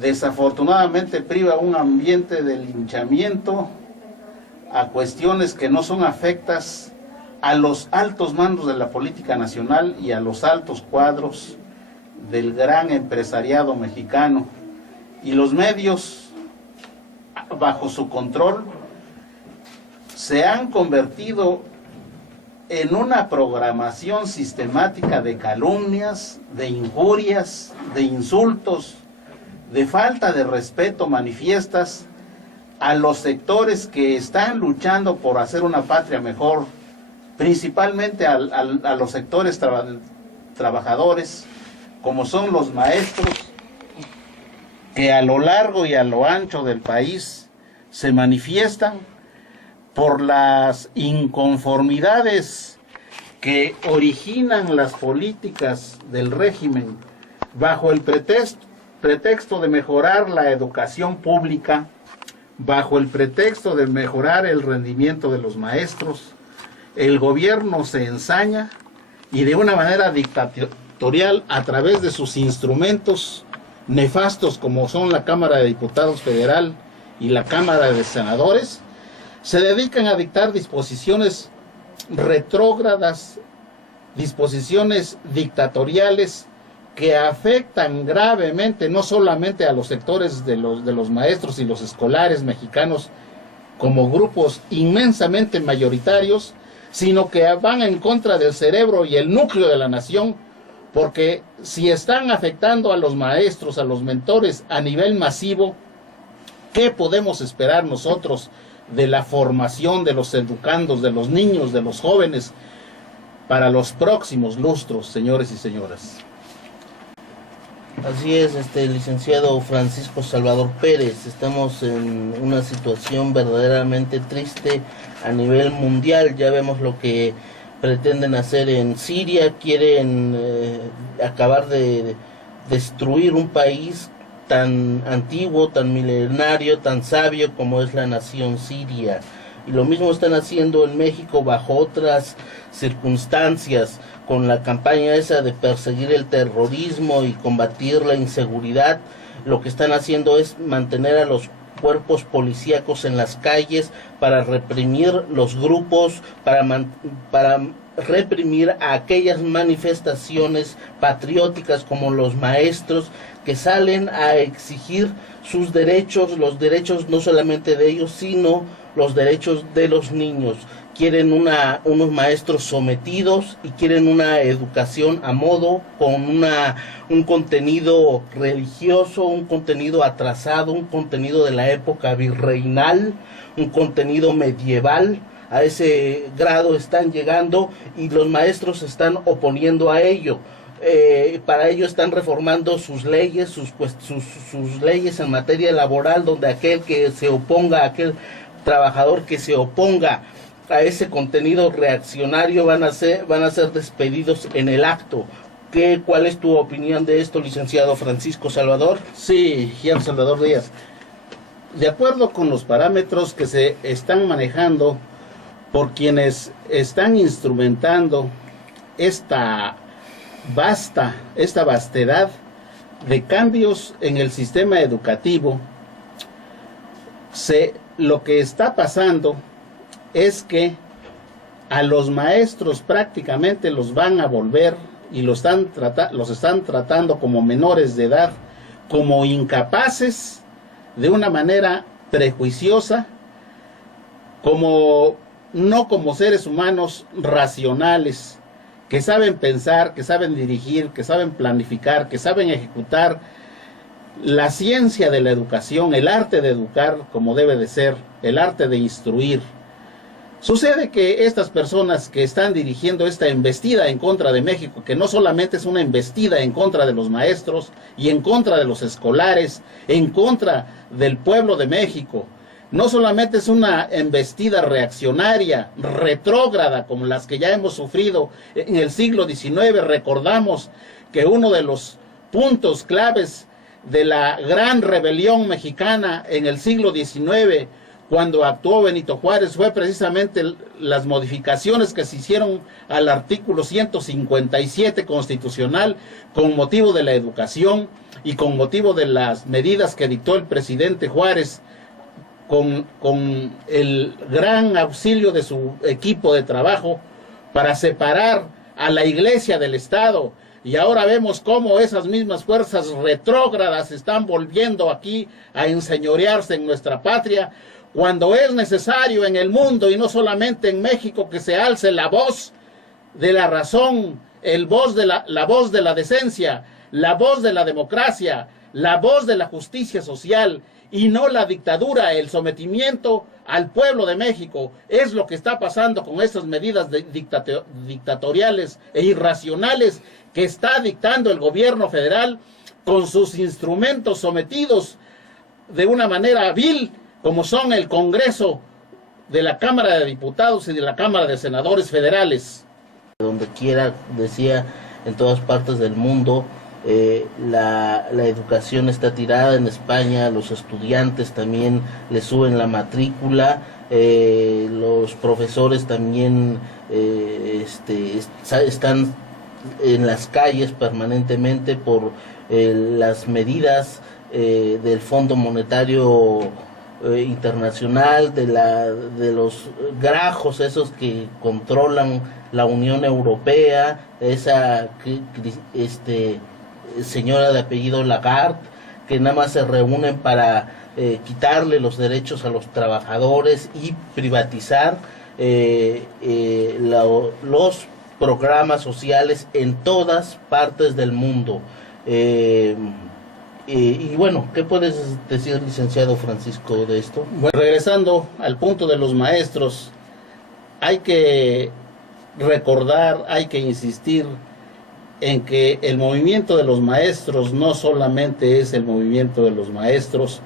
desafortunadamente priva un ambiente de linchamiento a cuestiones que no son afectas a los altos mandos de la política nacional y a los altos cuadros del gran empresariado mexicano, y los medios bajo su control se han convertido en una programación sistemática de calumnias, de injurias, de insultos, de falta de respeto manifiestas a los sectores que están luchando por hacer una patria mejor, principalmente a los sectores trabajadores, como son los maestros, que a lo largo y a lo ancho del país se manifiestan por las inconformidades que originan las políticas del régimen bajo el pretexto de mejorar la educación pública, bajo el pretexto de mejorar el rendimiento de los maestros. El gobierno se ensaña y de una manera dictatorial, a través de sus instrumentos nefastos como son la Cámara de Diputados Federal y la Cámara de Senadores, se dedican a dictar disposiciones retrógradas, disposiciones dictatoriales que afectan gravemente no solamente a los sectores de los maestros y los escolares mexicanos como grupos inmensamente mayoritarios, sino que van en contra del cerebro y el núcleo de la nación, porque si están afectando a los maestros, a los mentores a nivel masivo, ¿qué podemos esperar nosotros de la formación de los educandos, de los niños, de los jóvenes, para los próximos lustros, señores y señoras? Así es, licenciado Francisco Salvador Pérez, estamos en una situación verdaderamente triste a nivel mundial. Ya vemos lo que pretenden hacer en Siria, quieren acabar de destruir un país tan antiguo, tan milenario, tan sabio como es la nación siria. Y lo mismo están haciendo en México bajo otras circunstancias, con la campaña esa de perseguir el terrorismo y combatir la inseguridad. Lo que están haciendo es mantener a los cuerpos policíacos en las calles para reprimir los grupos, para reprimir a aquellas manifestaciones patrióticas como los maestros que salen a exigir sus derechos, los derechos no solamente de ellos, sino los derechos de los niños. Quieren unos maestros sometidos y quieren una educación a modo, con un contenido religioso, un contenido atrasado, un contenido de la época virreinal, un contenido medieval. A ese grado están llegando y los maestros se están oponiendo a ello. Para ello están reformando sus leyes, sus leyes en materia laboral, donde aquel que se oponga, aquel trabajador que se oponga a ese contenido reaccionario van a ser despedidos en el acto. ¿Cuál es tu opinión de esto, licenciado Francisco Salvador? Sí, Gian Salvador Díaz. De acuerdo con los parámetros que se están manejando por quienes están instrumentando esta vastedad de cambios en el sistema educativo, lo que está pasando es que a los maestros prácticamente los van a volver y los están tratando como menores de edad, como incapaces, de una manera prejuiciosa, no como seres humanos racionales, que saben pensar, que saben dirigir, que saben planificar, que saben ejecutar la ciencia de la educación, el arte de educar como debe de ser, el arte de instruir. Sucede que estas personas que están dirigiendo esta embestida en contra de México, que no solamente es una embestida en contra de los maestros y en contra de los escolares, en contra del pueblo de México, no solamente es una embestida reaccionaria, retrógrada, como las que ya hemos sufrido en el siglo XIX. Recordamos que uno de los puntos claves de la gran rebelión mexicana en el siglo XIX cuando actuó Benito Juárez fue precisamente las modificaciones que se hicieron al artículo 157 constitucional con motivo de la educación y con motivo de las medidas que dictó el presidente Juárez con el gran auxilio de su equipo de trabajo para separar a la Iglesia del Estado. Y ahora vemos cómo esas mismas fuerzas retrógradas están volviendo aquí a enseñorearse en nuestra patria, cuando es necesario en el mundo y no solamente en México que se alce la voz de la razón, la voz de la decencia, la voz de la democracia, la voz de la justicia social y no la dictadura, el sometimiento al pueblo de México. Es lo que está pasando con estas medidas dictatoriales e irracionales que está dictando el gobierno federal con sus instrumentos sometidos de una manera vil, como son el Congreso de la Cámara de Diputados y de la Cámara de Senadores federales. Donde quiera, decía, en todas partes del mundo, la educación está tirada. En España los estudiantes también le suben la matrícula, los profesores también están en las calles permanentemente por las medidas del Fondo Monetario Internacional, de los grajos esos que controlan la Unión Europea, esa señora de apellido Lagarde, que nada más se reúnen para quitarle los derechos a los trabajadores y privatizar los programas sociales en todas partes del mundo. Y bueno, ¿qué puedes decir, licenciado Francisco, de esto? Bueno, regresando al punto de los maestros, hay que recordar, hay que insistir en que el movimiento de los maestros no solamente es el movimiento de los maestros,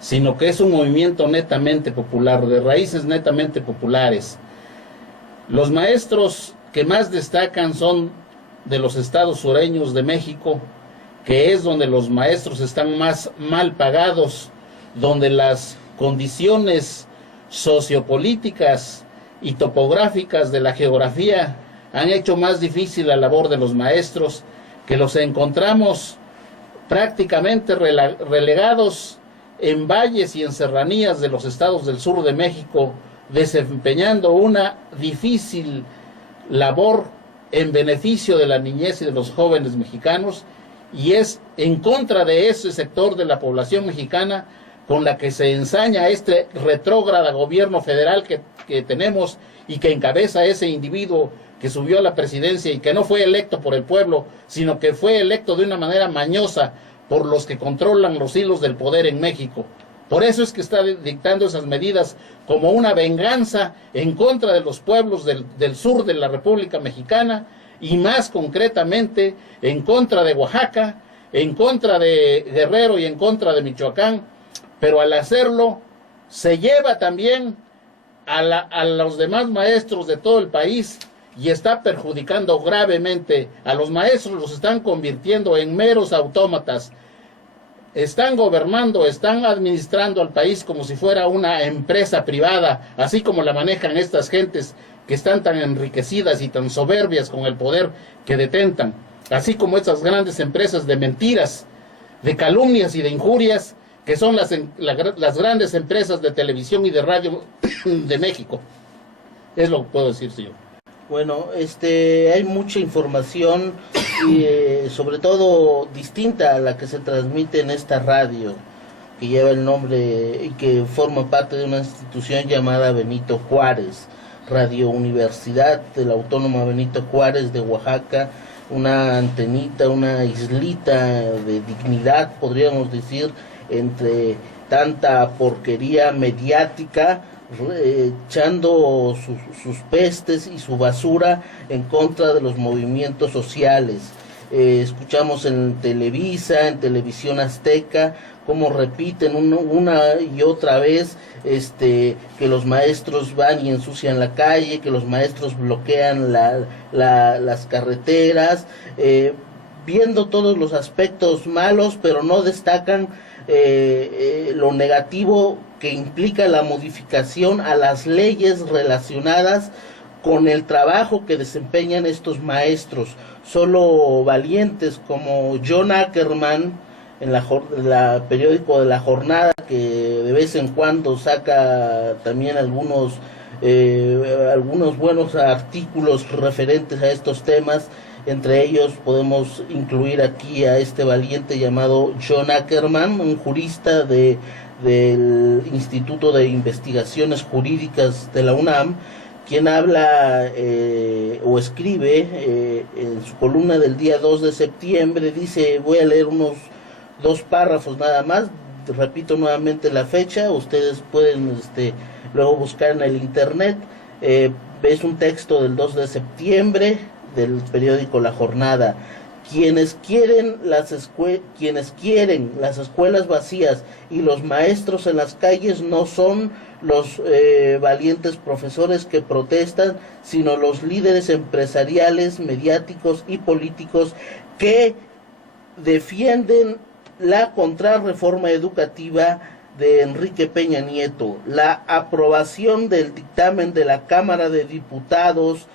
sino que es un movimiento netamente popular, de raíces netamente populares. Los maestros que más destacan son de los estados sureños de México, que es donde los maestros están más mal pagados, donde las condiciones sociopolíticas y topográficas de la geografía han hecho más difícil la labor de los maestros, que los encontramos prácticamente relegados en valles y en serranías de los estados del sur de México, desempeñando una difícil labor en beneficio de la niñez y de los jóvenes mexicanos, y es en contra de ese sector de la población mexicana con la que se ensaña este retrógrado gobierno federal que tenemos y que encabeza ese individuo que subió a la presidencia y que no fue electo por el pueblo, sino que fue electo de una manera mañosa por los que controlan los hilos del poder en México. Por eso es que está dictando esas medidas como una venganza en contra de los pueblos del sur de la República Mexicana, y más concretamente en contra de Oaxaca, en contra de Guerrero y en contra de Michoacán. Pero al hacerlo se lleva también a los demás maestros de todo el país y está perjudicando gravemente a los maestros. Los están convirtiendo en meros autómatas. Están gobernando, están administrando al país como si fuera una empresa privada, así como la manejan estas gentes que están tan enriquecidas y tan soberbias con el poder que detentan, así como estas grandes empresas de mentiras, de calumnias y de injurias, que son las grandes empresas de televisión y de radio de México. Es lo que puedo decir, señor. Bueno, hay mucha información y sobre todo distinta a la que se transmite en esta radio, que lleva el nombre y que forma parte de una institución llamada Benito Juárez, Radio Universidad de la Autónoma Benito Juárez de Oaxaca, una antenita, una islita de dignidad, podríamos decir, entre tanta porquería mediática, echando sus pestes y su basura en contra de los movimientos sociales. Escuchamos en Televisa, en Televisión Azteca, cómo repiten una y otra vez que los maestros van y ensucian la calle, que los maestros bloquean las carreteras. viendo todos los aspectos malos, pero no destacan lo negativo que implica la modificación a las leyes relacionadas con el trabajo que desempeñan estos maestros. Solo valientes como John Ackerman, en la periódico de La Jornada, que de vez en cuando saca también algunos buenos artículos referentes a estos temas. Entre ellos podemos incluir aquí a este valiente llamado John Ackerman, un jurista del Instituto de Investigaciones Jurídicas de la UNAM, quien habla o escribe en su columna del día 2 de septiembre, dice, voy a leer unos 2 párrafos nada más, repito nuevamente la fecha, ustedes pueden luego buscar en el internet, es un texto del 2 de septiembre del periódico La Jornada. Quienes quieren las escuelas vacías y los maestros en las calles no son los valientes profesores que protestan, sino los líderes empresariales, mediáticos y políticos que defienden la contrarreforma educativa de Enrique Peña Nieto, la aprobación del dictamen de la Cámara de Diputados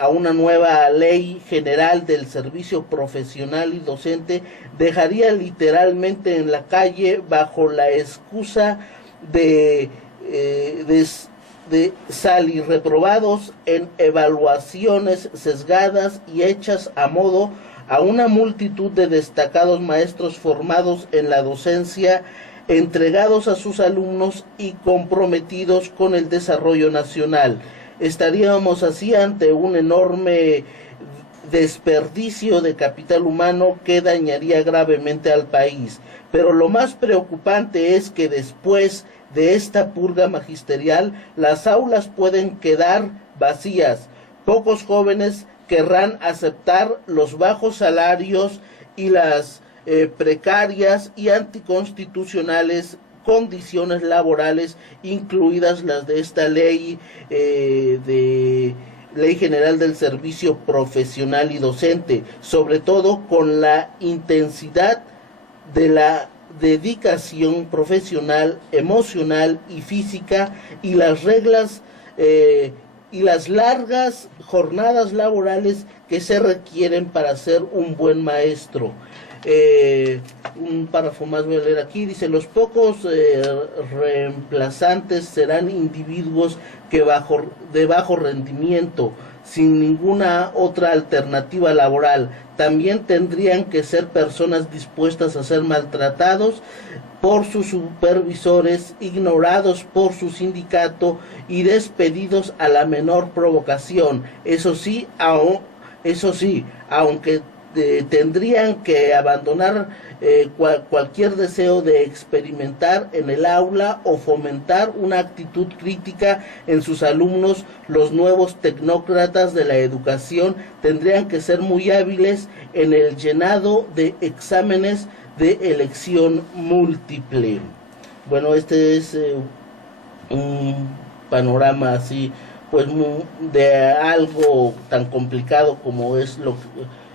a una nueva ley general del servicio profesional y docente, dejaría literalmente en la calle bajo la excusa de salir reprobados en evaluaciones sesgadas y hechas a modo a una multitud de destacados maestros formados en la docencia, entregados a sus alumnos y comprometidos con el desarrollo nacional. Estaríamos así ante un enorme desperdicio de capital humano que dañaría gravemente al país. Pero lo más preocupante es que después de esta purga magisterial, las aulas pueden quedar vacías. Pocos jóvenes querrán aceptar los bajos salarios y las precarias y anticonstitucionales condiciones laborales, incluidas las de esta ley Ley General del Servicio Profesional y Docente, sobre todo con la intensidad de la dedicación profesional, emocional y física y las reglas y las largas jornadas laborales que se requieren para ser un buen maestro. Un párrafo más voy a leer aquí, dice, los pocos reemplazantes serán individuos de bajo rendimiento, sin ninguna otra alternativa laboral. También tendrían que ser personas dispuestas a ser maltratados por sus supervisores, ignorados por su sindicato y despedidos a la menor provocación. Eso sí, aunque tendrían que abandonar cualquier deseo de experimentar en el aula o fomentar una actitud crítica en sus alumnos. Los nuevos tecnócratas de la educación tendrían que ser muy hábiles en el llenado de exámenes de elección múltiple. Bueno, este es un panorama así, pues de algo tan complicado como es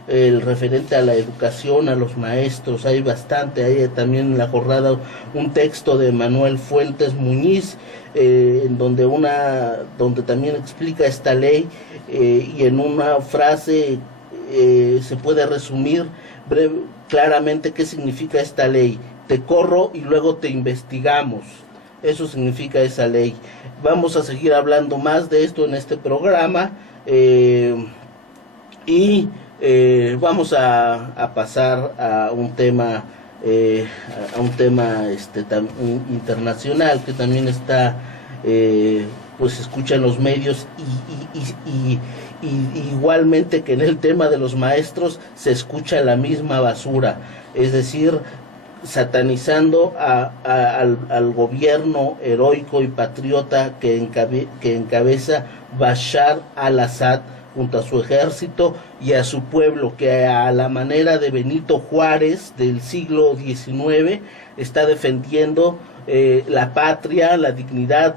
el referente a la educación, a los maestros. Hay bastante, hay también en La Jornada un texto de Manuel Fuentes Muñiz, en donde también explica esta ley, y en una frase se puede resumir claramente qué significa esta ley: te corro y luego te investigamos. Eso significa esa ley. Vamos a seguir hablando más de esto en este programa, y vamos a pasar a un tema internacional que también está pues se escucha en los medios, y igualmente que en el tema de los maestros se escucha la misma basura, es decir, satanizando al gobierno heroico y patriota que encabeza Bashar al-Assad junto a su ejército y a su pueblo, que a la manera de Benito Juárez del siglo XIX está defendiendo la patria, la dignidad,